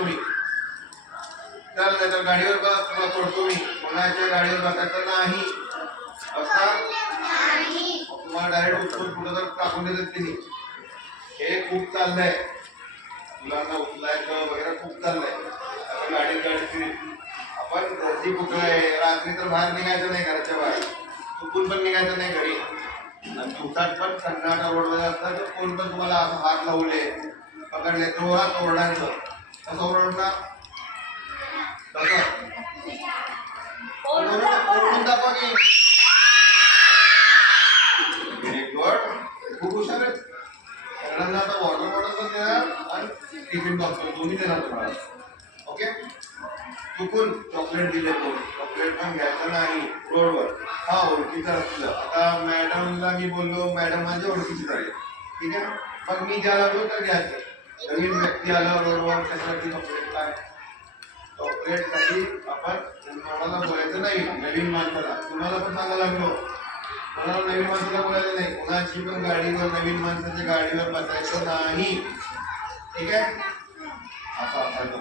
मारतो मी, चल नाही तर गाडीवर बस, तुला सोडतो मी. कोणाच्या गाडीवर बसायचं नाही. तुम्हाला डायरेक्ट उचलून कुठं तर टाकून देतात तिने. हे खूप चाललंय, मुलांना उचलायचं वगैरे खूप चाललंय. आता गाडी आपण गर्दी कुठं आहे, रात्री तर बाहेर निघायचं नाही, घराच्या बाहेर चुकून पण निघायचं नाही घरी. आणि दिवसात पण सन्नाटा रोडवर असतात तर कोण पण तुम्हाला असं हात लावले पकडले जोरात ओरडायचं. कसं ओरडणार? ओरडून दाखवा की. खूप हुशार आहे. सगळ्यांना आता वॉटर बॉटल पण देणार आणि टिफिन बॉक्स दोन्ही देणार तुम्हाला. ओके, चुकून चॉकलेट दिले कोण, चॉकलेट पण घ्यायचं नाही रोडवर. हा ओळखीचं असलं. आता मॅडमला मी बोललो, मॅडम माझ्या ओळखीची झाली, ठीक आहे. मग मी ज्या लागलो तर घ्यायचं. नवीन व्यक्ती आला रोडवर त्यासाठी चॉकलेट काय, चॉकलेटसाठी आपण कोणाला बोलायचं नाही. नवीन माणसाला तुम्हाला पण सांगायला लागलो, कोणाला नवीन माणसाला बोलायचं नाही. कोणाची पण गाडीवर नवीन माणसाच्या गाडीवर बसायचं नाही, ठीक आहे. असं असायचं.